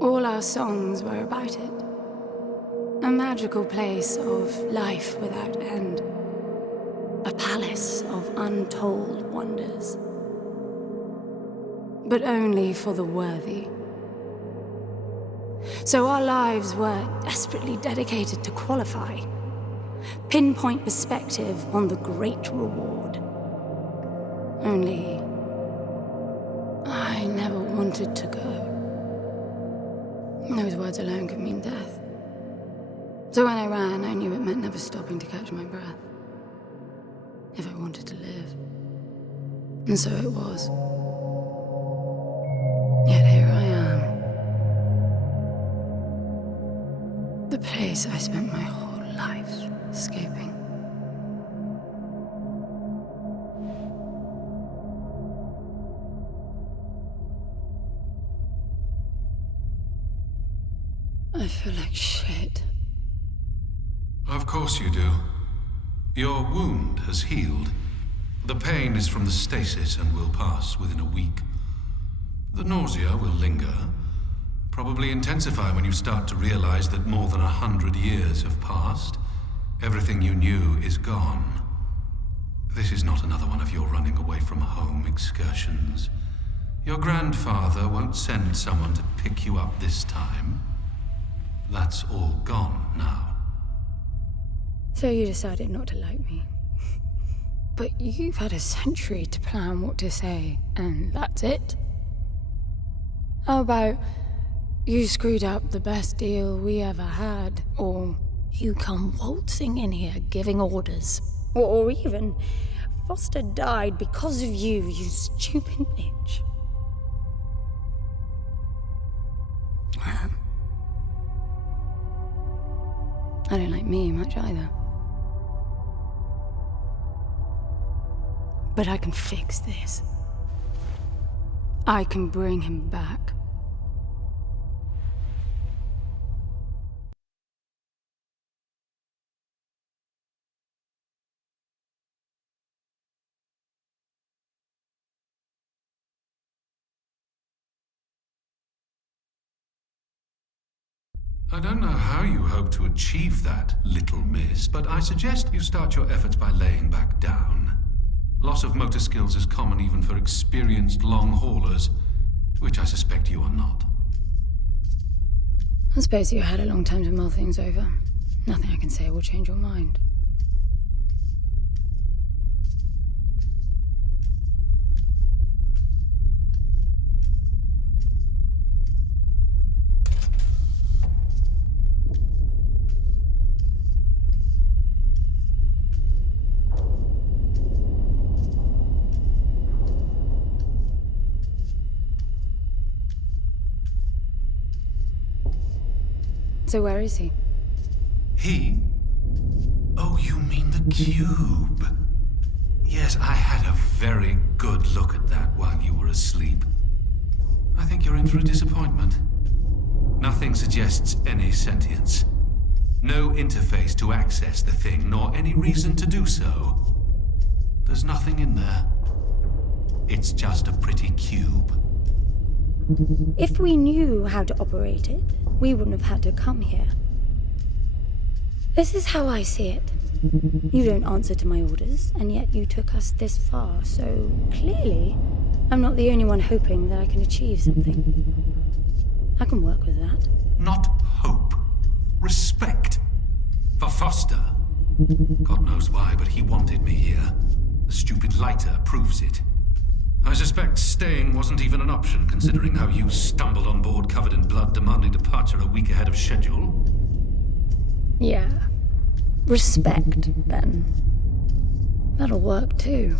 All our songs were about it. A magical place of life without end. A palace of untold wonders. But only for the worthy. So our lives were desperately dedicated to qualify. Pinpoint perspective on the great reward. Only I never wanted to go. Those words alone could mean death. So when I ran, I knew it meant never stopping to catch my breath. If I wanted to live. And so it was. Yet here I am. The place I spent my whole life escaping. I feel like shit. Of course you do. Your wound has healed. The pain is from the stasis and will pass within a week. The nausea will linger, probably intensify when you start to realize that more than 100 years have passed. Everything you knew is gone. This is not another one of your running away from home excursions. Your grandfather won't send someone to pick you up this time. That's all gone now. So you decided not to like me. But you've had a century to plan what to say, and that's it? How about you screwed up the best deal we ever had, or you come waltzing in here giving orders, or even Foster died because of you, you stupid bitch. I don't like me much either. But I can fix this. I can bring him back. I don't know how you hope to achieve that, little miss, but I suggest you start your efforts by laying back down. Loss of motor skills is common even for experienced long haulers, which I suspect you are not. I suppose you had a long time to mull things over. Nothing I can say will change your mind. So where is he? He? Oh, you mean the cube. Yes, I had a very good look at that while you were asleep. I think you're in for a disappointment. Nothing suggests any sentience. No interface to access the thing, nor any reason to do so. There's nothing in there. It's just a pretty cube. If we knew how to operate it, we wouldn't have had to come here. This is how I see it. You don't answer to my orders, and yet you took us this far, so clearly I'm not the only one hoping that I can achieve something. I can work with that. Not hope. Respect. For Foster. God knows why, but he wanted me here. The stupid lighter proves it. I suspect staying wasn't even an option, considering how you stumbled on board covered in blood, demanding departure a week ahead of schedule. Yeah. Respect, then. That'll work, too.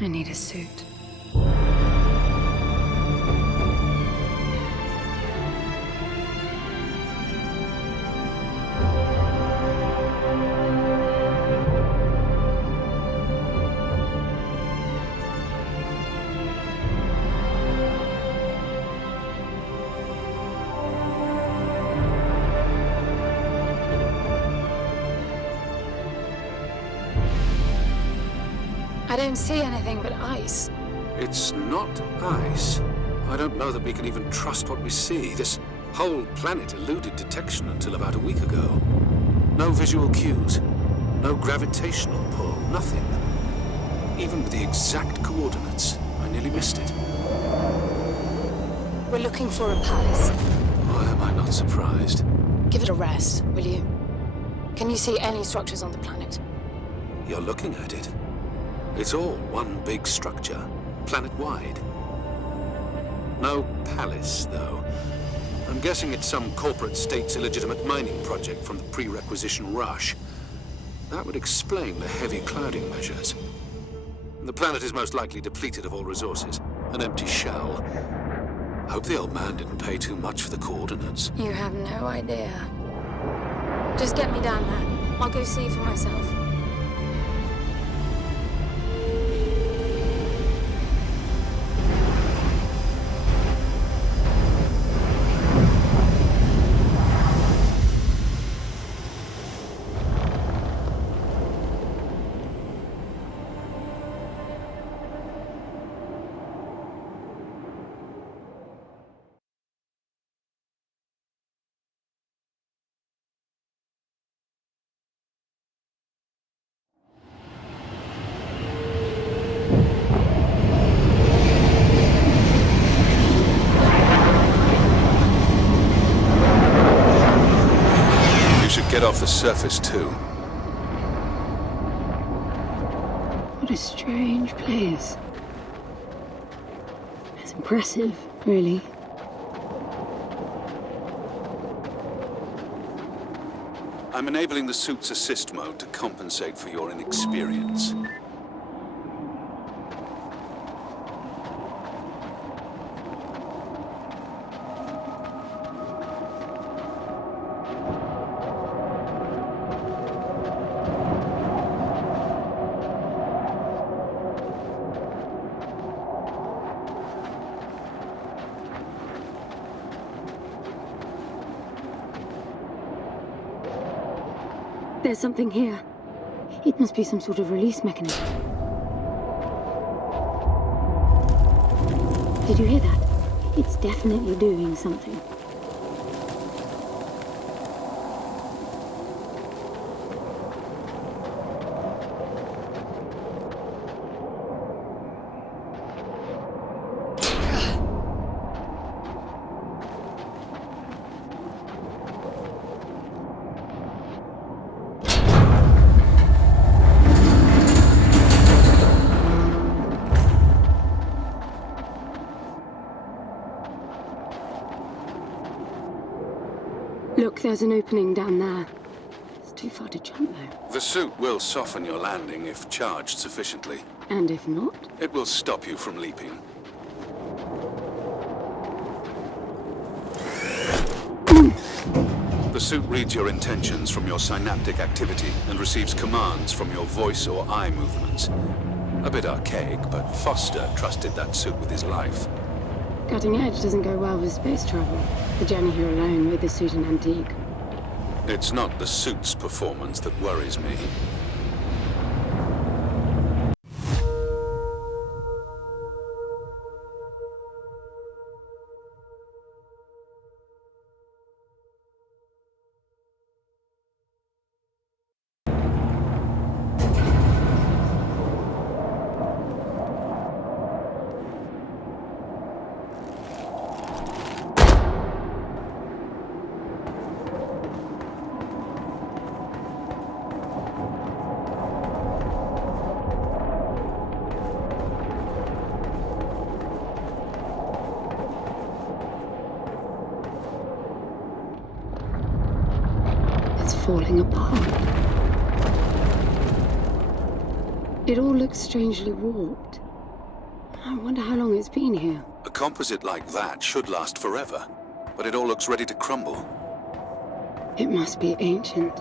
I need a suit. I don't see anything but ice. It's not ice. I don't know that we can even trust what we see. This whole planet eluded detection until about a week ago. No visual cues, no gravitational pull, nothing. Even with the exact coordinates, I nearly missed it. We're looking for a palace. Why am I not surprised? Give it a rest, will you? Can you see any structures on the planet? You're looking at it. It's all one big structure, planet-wide. No palace, though. I'm guessing it's some corporate state's illegitimate mining project from the pre-requisition rush. That would explain the heavy clouding measures. The planet is most likely depleted of all resources. An empty shell. Hope the old man didn't pay too much for the coordinates. You have no idea. Just get me down there. I'll go see for myself. surface too. What a strange place. It's impressive, really. I'm enabling the suit's assist mode to compensate for your inexperience. There's something here. It must be some sort of release mechanism. Did you hear that? It's definitely doing something. Look, there's an opening down there. It's too far to jump, though. The suit will soften your landing if charged sufficiently. And if not? It will stop you from leaping. The suit reads your intentions from your synaptic activity and receives commands from your voice or eye movements. A bit archaic, but Foster trusted that suit with his life. Cutting edge doesn't go well with space travel. The journey here alone made the suit an antique. It's not the suit's performance that worries me. Falling apart. It all looks strangely warped. I wonder how long it's been here. A composite like that should last forever, but it all looks ready to crumble. It must be ancient.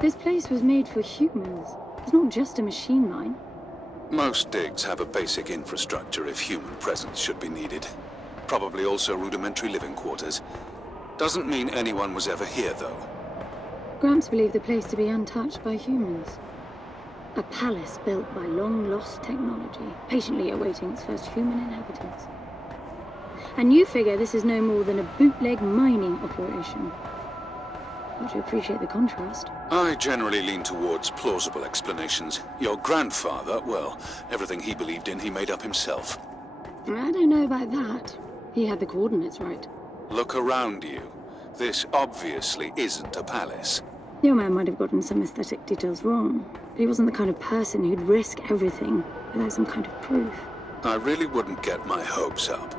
This place was made for humans. It's not just a machine mine. Most digs have a basic infrastructure if human presence should be needed. Probably also rudimentary living quarters. Doesn't mean anyone was ever here, though. Gramps believed the place to be untouched by humans. A palace built by long-lost technology, patiently awaiting its first human inhabitants. And you figure this is no more than a bootleg mining operation. Would you appreciate the contrast? I generally lean towards plausible explanations. Your grandfather, well, everything he believed in, he made up himself. I don't know about that. He had the coordinates right. Look around you. This obviously isn't a palace. Your man might have gotten some aesthetic details wrong, but he wasn't the kind of person who'd risk everything without some kind of proof. I really wouldn't get my hopes up.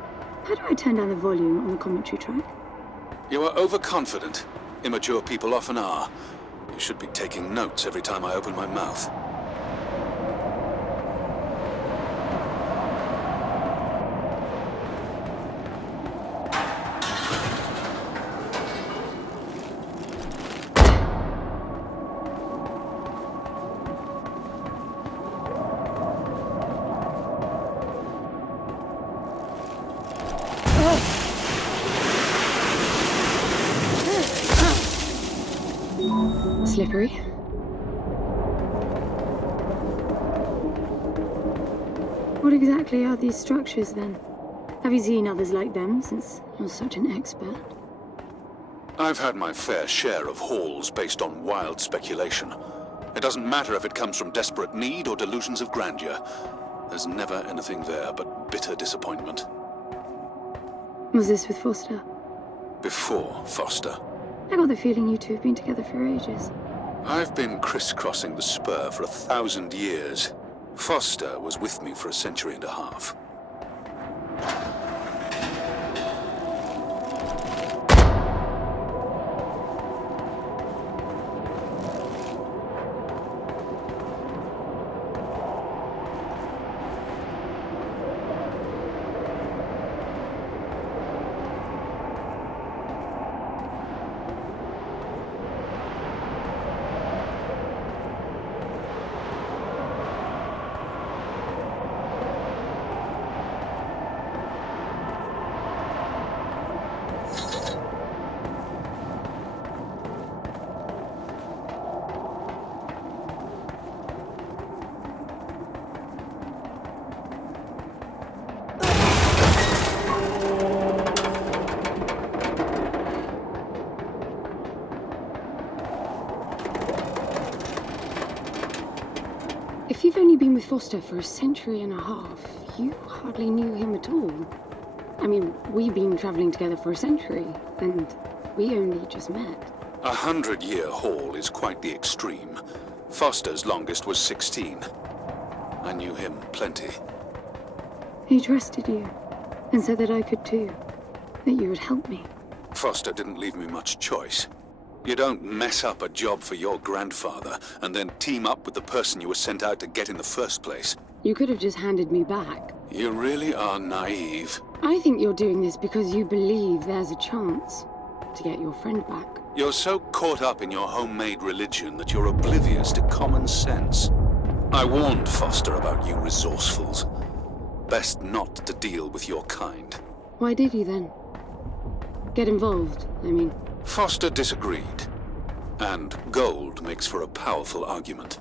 How do I turn down the volume on the commentary track? You are overconfident. Immature people often are. You should be taking notes every time I open my mouth. Slippery. What exactly are these structures, then? Have you seen others like them, since you're such an expert? I've had my fair share of hauls based on wild speculation. It doesn't matter if it comes from desperate need or delusions of grandeur. There's never anything there but bitter disappointment. Was this with Foster? Before Foster. I got the feeling you two have been together for ages. I've been crisscrossing the spur for 1,000 years. Foster was with me for a century and a half. If you've only been with Foster for a century and a half, you hardly knew him at all. I mean, we've been traveling together for a century, and we only just met. 100-year haul is quite the extreme. Foster's longest was 16. I knew him plenty. He trusted you, and said that I could too, that you would help me. Foster didn't leave me much choice. You don't mess up a job for your grandfather and then team up with the person you were sent out to get in the first place. You could have just handed me back. You really are naive. I think you're doing this because you believe there's a chance to get your friend back. You're so caught up in your homemade religion that you're oblivious to common sense. I warned Foster about you resourcefuls. Best not to deal with your kind. Why did you then? Get involved, I mean. Foster disagreed, and gold makes for a powerful argument.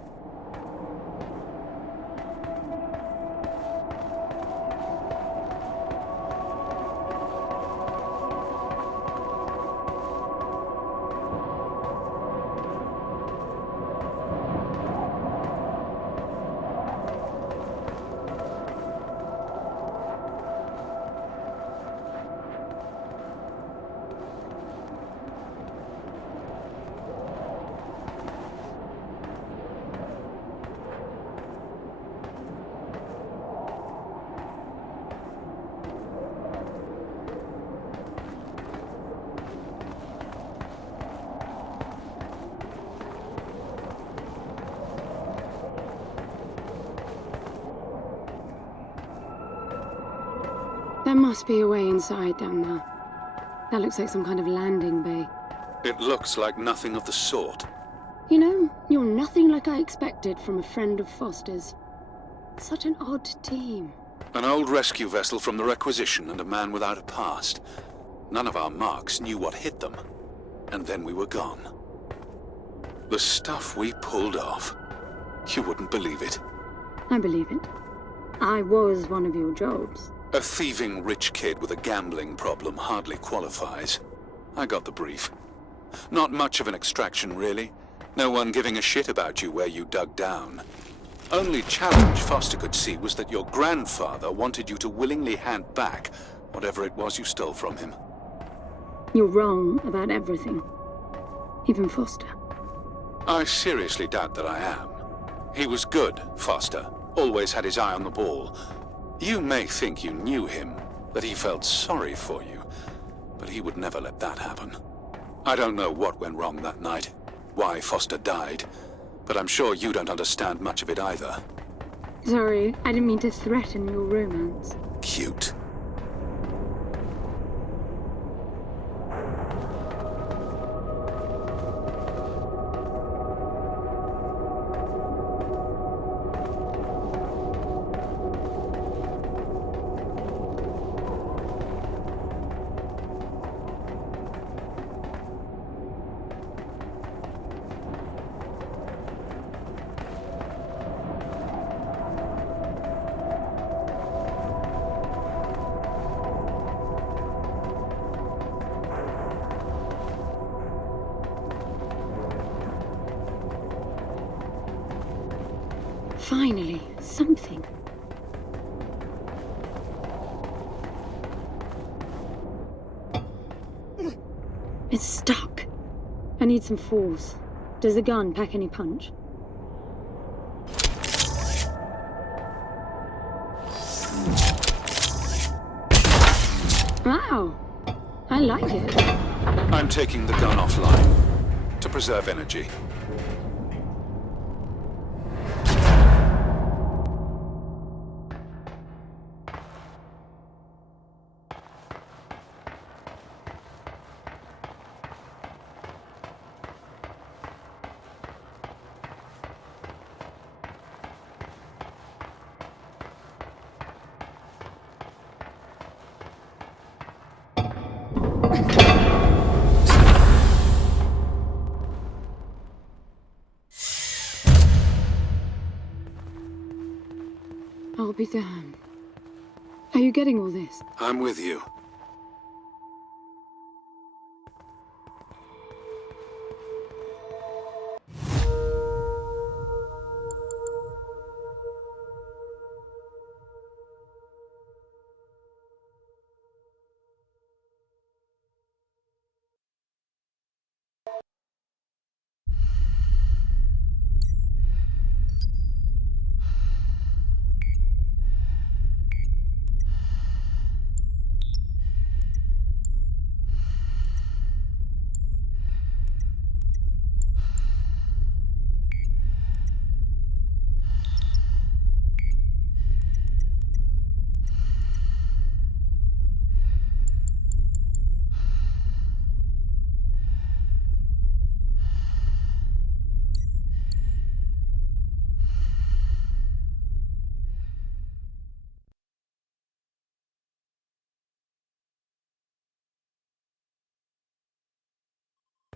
There must be a way inside down there. That looks like some kind of landing bay. It looks like nothing of the sort. You know, you're nothing like I expected from a friend of Foster's. Such an odd team. An old rescue vessel from the Requisition and a man without a past. None of our marks knew what hit them. And then we were gone. The stuff we pulled off. You wouldn't believe it. I believe it. I was one of your jobs. A thieving rich kid with a gambling problem hardly qualifies. I got the brief. Not much of an extraction, really. No one giving a shit about you where you dug down. Only challenge Foster could see was that your grandfather wanted you to willingly hand back whatever it was you stole from him. You're wrong about everything. Even Foster. I seriously doubt that I am. He was good, Foster. Always had his eye on the ball. You may think you knew him, that he felt sorry for you, but he would never let that happen. I don't know what went wrong that night, why Foster died, but I'm sure you don't understand much of it either. Sorry, I didn't mean to threaten your romance. Cute. Finally, something. It's stuck. I need some force. Does the gun pack any punch? Wow, I like it. I'm taking the gun offline to preserve energy. I'll be damned. Are you getting all this? I'm with you.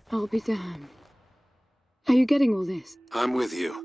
I'll be damned. Are you getting all this? I'm with you.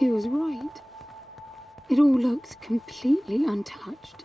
He was right. It all looks completely untouched.